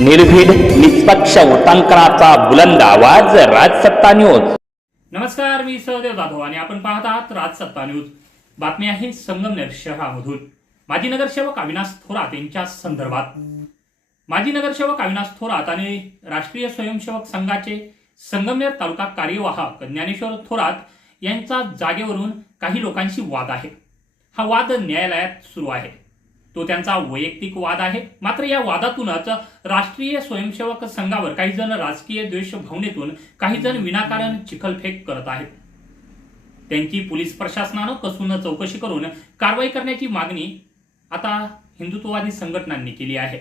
निर्भीड निष्पक्ष उटांकनाचा बुलंद आवाज राजसत्ता न्यूज. नमस्कार मी सहदेव जाधव आणि आपण पाहत आहात राजसत्ता न्यूज. बातमी आहे संगमनेर शहरामधून. माजी नगरसेवक अविनाश थोरात यांच्या संदर्भात. माजी नगरसेवक अविनाश थोरात आणि राष्ट्रीय स्वयंसेवक संघाचे संगमनेर तालुका कार्यवाहक ज्ञानेश्वर थोरात यांचा जागेवरून काही लोकांशी वाद आहे. हा वाद न्यायालयात सुरू आहे. तो त्यांचा वैयक्तिक वाद आहे. मात्र या वादातूनच राष्ट्रीय स्वयंसेवक संघावर काही जण राजकीय द्वेष भावनेतून काही जण विनाकारण चिखलफेक करत आहेत. त्यांची पोलीस प्रशासनानं कसून चौकशी करून कारवाई करण्याची मागणी आता हिंदुत्ववादी संघटनांनी केली आहे.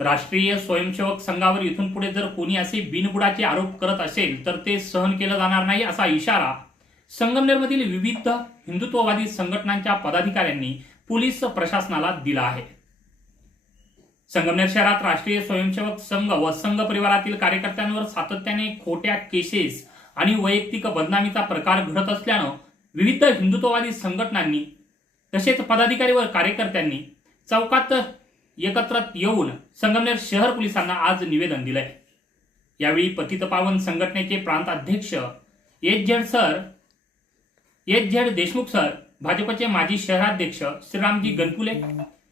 राष्ट्रीय स्वयंसेवक संघावर इथून पुढे जर कोणी असे बिनबुडाचे आरोप करत असेल तर ते सहन केलं जाणार नाही असा इशारा संगमनेरमधील विविध हिंदुत्ववादी संघटनांच्या पदाधिकाऱ्यांनी पोलीस प्रशासनाला दिला आहे. संगमनेर शहरात राष्ट्रीय स्वयंसेवक संघ व संघ परिवारातील कार्यकर्त्यांवर सातत्याने खोट्या केसेस आणि वैयक्तिक बदनामीचा प्रकार घडत असल्यानं विविध हिंदुत्ववादी संघटनांनी तसेच पदाधिकारी व कार्यकर्त्यांनी चौकात एकत्र येऊन संगमनेर शहर पोलिसांना आज निवेदन दिलंय. यावेळी पतितपावन संघटनेचे प्रांताध्यक्ष H Z sir H Z Deshmukh sir भाजपचे माजी शहराध्यक्ष श्रीरामजी गणकुले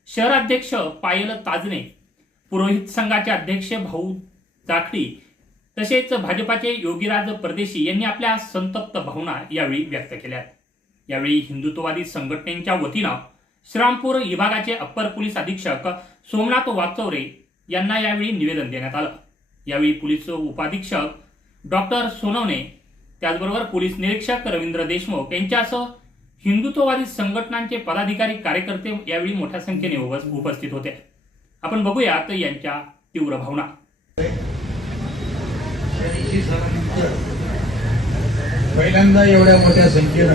शहराध्यक्ष पायल ताजने पुरोहित संघाचे अध्यक्ष भाऊ जाखडी तसेच भाजपाचे योगीराज परदेशी यांनी आपल्या संतप्त भावना यावेळी व्यक्त केल्या यावेळी हिंदुत्ववादी संघटनेच्या वतीनं श्रीरामपूर विभागाचे अप्पर पोलीस अधीक्षक सोमनाथ वाचवरे यांना यावेळी निवेदन देण्यात आलं. यावेळी पोलीस उपाधीक्षक डॉक्टर सोनवणे त्याचबरोबर पोलीस निरीक्षक रवींद्र देशमुख यांच्यासह हिंदुत्ववादी संघटनांचे पदाधिकारी कार्यकर्ते यावेळी मोठ्या संख्येने उपस- उपस्थित होते. आपण बघूयात यांच्या तीव्र भावना. पहिल्यांदा एवढ्या मोठ्या संख्येनं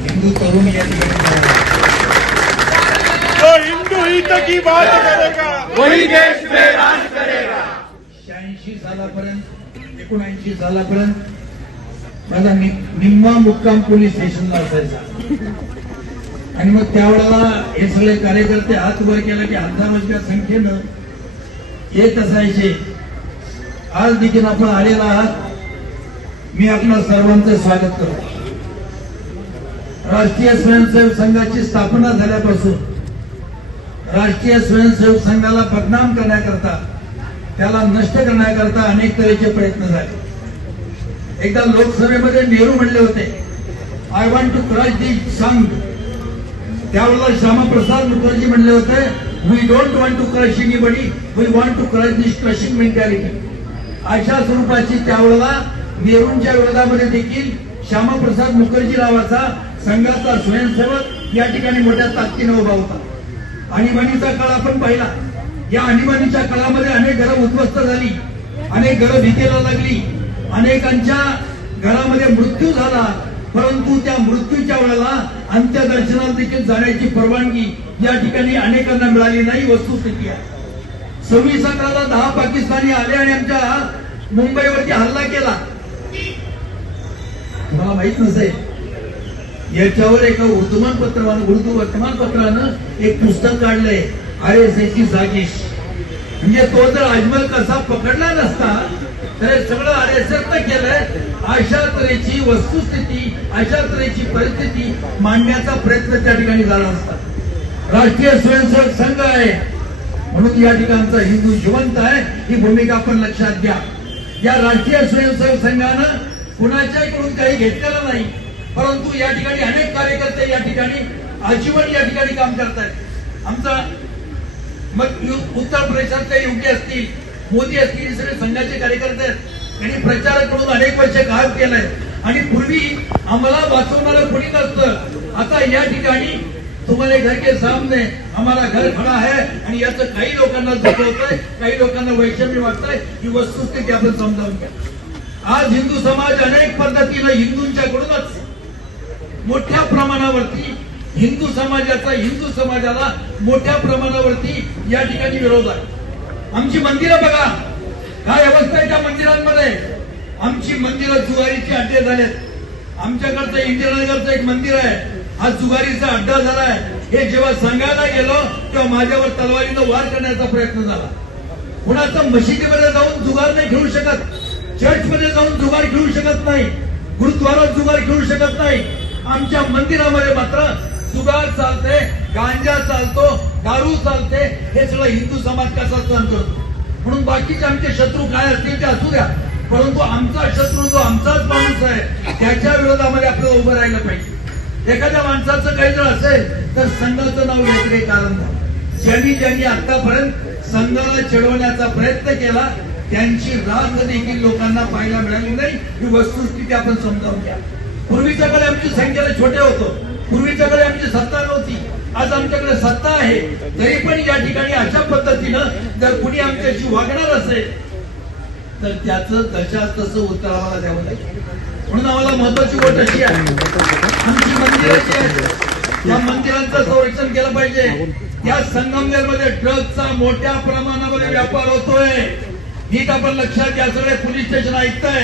हिंदू तरुण या ठिकाणी मिळाले. जो हिंदू हित की बात करेगा? वही देश में राज करेगा। शहाऐंशी सालापर्यंत एकोणऐंशी सालापर्यंत माझा नि- निम्मा मुक्काम पोलीस स्टेशनला असायचा. आणि मग त्यावेळेला हे सगळे कार्यकर्ते हात वर केला की हजारोच्या संख्येनं येत असायचे. आज देखील आपण आलेला आहात. मी आपल्या सर्वांचं स्वागत करतो. राष्ट्रीय स्वयंसेवक संघाची स्थापना झाल्यापासून राष्ट्रीय स्वयंसेवक संघाला बदनाम करण्याकरता त्याला नष्ट करण्याकरता अनेक तऱ्हेचे प्रयत्न झाले. एकदा लोकसभेमध्ये नेहरू म्हणले होते I want to crush the Sangh त्यावेळेला श्यामाप्रसाद मुखर्जी म्हणले होते we don't want to crush anybody we want to crush this crushing mentality अशा स्वरूपाची त्यावेळेला नेहरूंच्या विरोधामध्ये देखील श्यामाप्रसाद मुखर्जी नावाचा संघाचा स्वयंसेवक या ठिकाणी मोठ्या ताकदीने उभा होता. आणीबाणीचा काळ आपण पाहिला. या आणीबाणीच्या काळामध्ये अनेक घरं उद्ध्वस्त झाली अनेक घरं भीतीला लागली अनेकांच्या घरामध्ये मृत्यू झाला परंतु त्या मृत्यूच्या वेळेला अंत्यदर्शनाला देखील जाण्याची परवानगी या ठिकाणी अनेकांना मिळाली नाही वस्तुस्थिती आहे. सव्वीस अकराला दहा पाकिस्तानी आले आणि आमच्या मुंबईवरती हल्ला केला. तुम्हाला माहीत नसेल याच्यावर एका वर्तमानपत्रानं उर्दू वर्तमानपत्रानं एक पुस्तक काढलंय आर एस एसची साजिश म्हणजे तो जर अजमल कसा पकडला नसता तर हे सगळं आर केलंय. अशा तऱ्हेची वस्तुस्थिती अशा तऱ्हेची परिस्थिती मांडण्याचा प्रयत्न त्या ठिकाणी झाला असता. राष्ट्रीय स्वयंसेवक संघ आहे. म्हणून या ठिकाणचा हिंदू जिवंत आहे. ही भूमिका आपण लक्षात घ्या. या राष्ट्रीय स्वयंसेवक संघानं कुणाच्याकडून काही घेतलेलं नाही. परंतु या ठिकाणी अनेक कार्यकर्ते या ठिकाणी आजीवन या ठिकाणी काम करतायत. आमचा मग यु- उत्तर प्रदेशातले योगी असतील मोदी असतील सगळे संघाचे कार्यकर्ते आहेत त्यांनी अनेक वर्ष काम केलंय. आणि पूर्वी आम्हाला वाचवणारं कोणी नसतं. आता या ठिकाणी तुम्हाला घर के सामने हमारा घर खडा आहे आणि याचं काही लोकांना दुखवतंय काही लोकांना वैषम्य वाटतंय ही वस्तुस्थिती आपण समजावून घ्या. आज हिंदू समाज अनेक पद्धतीनं हिंदूंच्याकडूनच मोठ्या प्रमाणावरती हिंदू समाजाचा हिंदू समाजाला मोठ्या प्रमाणावरती या ठिकाणी विरोध आहे. आमची मंदिरं बघा. काय अवस्था आहे त्या मंदिरांमध्ये? आमची मंदिरं जुवारीचे अड्डे झालेत. आमच्याकडचं इंदिरानगरचं एक मंदिर आहे. हा जुगारीचा अड्डा झालाय. हे जेव्हा सांगायला गेलो तेव्हा माझ्यावर तलवारीनं वार करण्याचा प्रयत्न झाला. कुणाचा मशिदीमध्ये जाऊन जुगार नाही खेळू शकत. चर्चमध्ये जाऊन जुगार खेळू शकत नाही. गुरुद्वारात जुगार खेळू शकत नाही. आमच्या मंदिरामध्ये मात्र जुगार चालते गांजा चालतो दारू चालते हे सगळं हिंदू समाज कसा सहन करतो? म्हणून बाकीचे आमचे शत्रू काय असतील ते असू द्या. परंतु आमचा शत्रू जो आमचाच माणूस आहे त्याच्या विरोधामध्ये आपल्याला उभं राहिलं पाहिजे. एखाद्या माणसाचं काही जर असेल तर संघाचं नाव घेतले कारण ज्यांनी ज्यांनी आतापर्यंत संघाला चिडवण्याचा प्रयत्न केला त्यांची राग देखील लोकांना पाहायला मिळाली नाही. ही वस्तुस्थिती आपण समजावून घ्या. पूर्वीच्याकडे आमची संख्येला छोटे होतो. पूर्वीच्याकडे आमची सत्ता नव्हती. आज आमच्याकडे सत्ता आहे. तरी पण या ठिकाणी अशा पद्धतीनं जर कुणी आमच्याशी वागणार असेल तर त्याचं दशा तसं उत्तर आम्हाला द्यावं लागेल. म्हणून आम्हाला महत्वाची गोष्ट अशी आहे. आमची मंदिराची आहेत. या मंदिरांचं संरक्षण केलं पाहिजे. या संगमनेरमध्ये ड्रग्जचा मोठ्या प्रमाणामध्ये व्यापार होतोय. नीट आपण लक्षात घ्या सगळे पोलीस स्टेशन ऐकताय.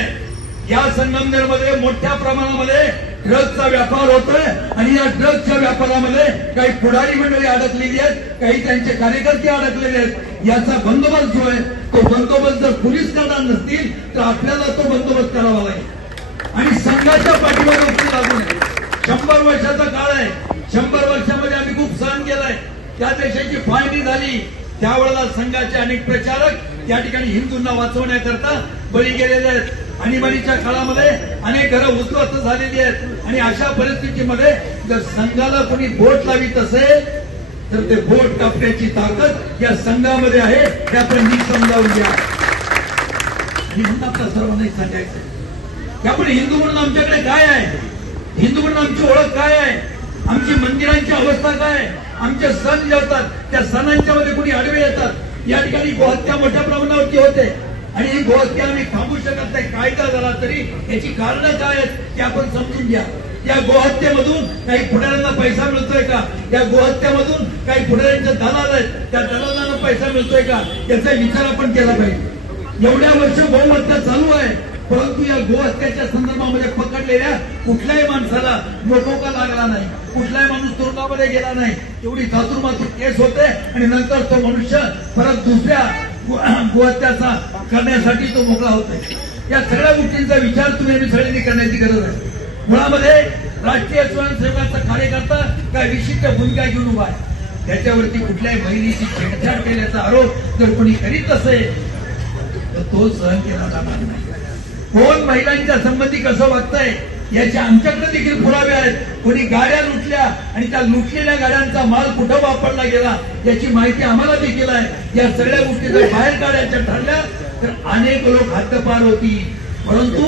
या संगमनेरमध्ये मोठ्या प्रमाणामध्ये ड्रग्जचा व्यापार होतोय आणि या ड्रग्जच्या व्यापारामध्ये काही पुढारी मंडळी अडकलेली आहेत काही त्यांचे कार्यकर्ते अडकलेले आहेत. याचा बंदोबस्त जो आहे तो बंदोबस्त जर पोलीस करणार नसतील तर आपल्याला तो बंदोबस्त करावा लागेल. आणि संघाच्या पाठीवर लागू नये शंभर वर्षाचा काळ आहे. शंभर वर्षामध्ये आम्ही खूप सहन केलाय. त्या देशाची फाळणी झाली. त्यावेळेला संघाचे अनेक प्रचारक या ठिकाणी हिंदूंना वाचवण्याकरता बळी गेलेले आहेत. आणीबाणीच्या काळामध्ये अनेक घरं उद्ध्वस्त झालेली आहेत. आणि अशा परिस्थितीमध्ये जर संघाला कोणी बोट लावित असेल तर ते बोट कापण्याची ताकद या संघामध्ये आहे. हे आपण नीट समजावून घ्या. आणि म्हणून आपल्या सर्वांना सांगायचं की आपण हिंदू म्हणून आमच्याकडे काय आहे? हिंदू म्हणून आमची ओळख काय आहे? आमची मंदिरांची अवस्था काय आहे? आमचे सण जे होतात त्या सणांच्या मध्ये कोणी आडवे येतात. या ठिकाणी गोहत्या मोठ्या प्रमाणावरती होते. आणि ही गोहत्या आम्ही शकत नाही कायदा झाला तरी याची कारणं काय आहेत ते आपण समजून घ्या. या गोहत्येमधून काही पुढाऱ्यांना पैसा मिळतोय का? या गोहत्येमधून काही पुढाऱ्यांचे दलाल आहेत त्या दलालांना पैसा मिळतोय का? याचा विचार आपण केला पाहिजे. एवढ्या वर्ष बहुमत्या चालू आहे परंतु या गोहत्याच्या संदर्भामध्ये पकडलेल्या कुठल्याही माणसाला नोटोका लागला नाही? कुठलाही माणूस तुरुंगामध्ये गेला नाही. एवढी चातुर्मातुर केस होते आणि नंतर तो मनुष्य परत दुसऱ्या गोहत्याचा करण्यासाठी तो मोकळा होतोय. या सगळ्या गोष्टींचा विचार तुम्ही आणि सगळ्यांनी करण्याची गरज आहे. मुळामध्ये राष्ट्रीय स्वयंसेवकाचा कार्यकर्ता काय विशिष्ट भूमिका घेऊन उभा आहे. त्याच्यावरती कुठल्याही महिलेची छेडछाड केल्याचा आरोप जर कोणी करीत असेल तर तो सहन केला जाणार नाही. कोण महिलांच्या संबंधी कसं वागतंय याचे आमच्याकडे देखील पुरावे आहेत. कोणी गाड्या लुटल्या आणि त्या लुटलेल्या गाड्यांचा माल कुठं वापरला गेला याची माहिती आम्हाला देखील आहे. या सगळ्या गोष्टी जर बाहेर काढायच्या ठरल्या तर अनेक लोक हद्दपार होती परंतु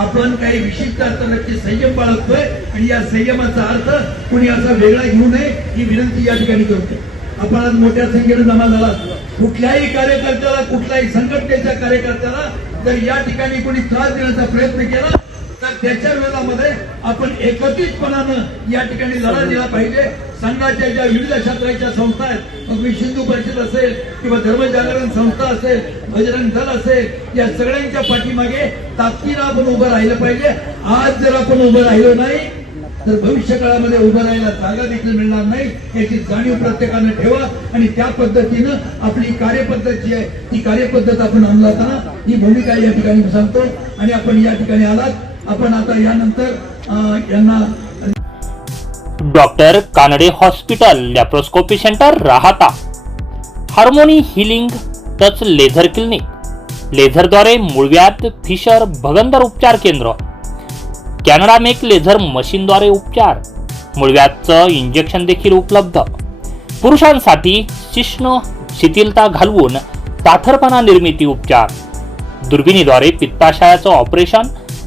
आपण काही विशिष्ट अर्थाची संयम बाळगतोय आणि या संयमाचा अर्थ कुणी असा वेगळा घेऊ नये ही विनंती या ठिकाणी करतोय. आपण आज मोठ्या संख्येने जमा झाला कुठल्याही कार्यकर्त्याला कुठल्याही संघटनेच्या कार्यकर्त्याला जर या ठिकाणी कोणी त्रास देण्याचा प्रयत्न केला तर त्याच्या वेळामध्ये आपण एकत्रितपणानं या ठिकाणी लढा दिला पाहिजे. संघाच्या ज्या विविध क्षेत्राच्या संस्था आहेत मग मी सिंधू परिषद असेल किंवा धर्मजागरण संस्था असेल बजरंग दल असेल या सगळ्यांच्या पाठीमागे ताकदीनं आपण उभं राहिलं पाहिजे. आज जर आपण उभं राहिलो नाही तर भविष्य काळामध्ये उभं राहायला जागा देखील मिळणार नाही. याची जाणीव प्रत्येकानं ठेवा आणि त्या पद्धतीनं आपली कार्यपद्धत जी आहे ती कार्यपद्धत आपण अंमलात आणा. ही भूमिका या ठिकाणी सांगतो. आणि आपण या ठिकाणी आलात. आपण आता यानंतर यांना doctor Kanade hospital laparoscopy centre Rahata. Harmony healing touch laser clinic. लेझरद्वारे मुळव्यात फिशर भगंदर उपचार केंद्र. कॅनडा मेक लेझर मशीनद्वारे उपचार. मुळव्यातचं इंजेक्शन देखील उपलब्ध. पुरुषांसाठी शिष्ण शिथिलता घालवून ताठरपणा निर्मिती उपचार. दुर्बिणीद्वारे पित्ताशयाचं ऑपरेशन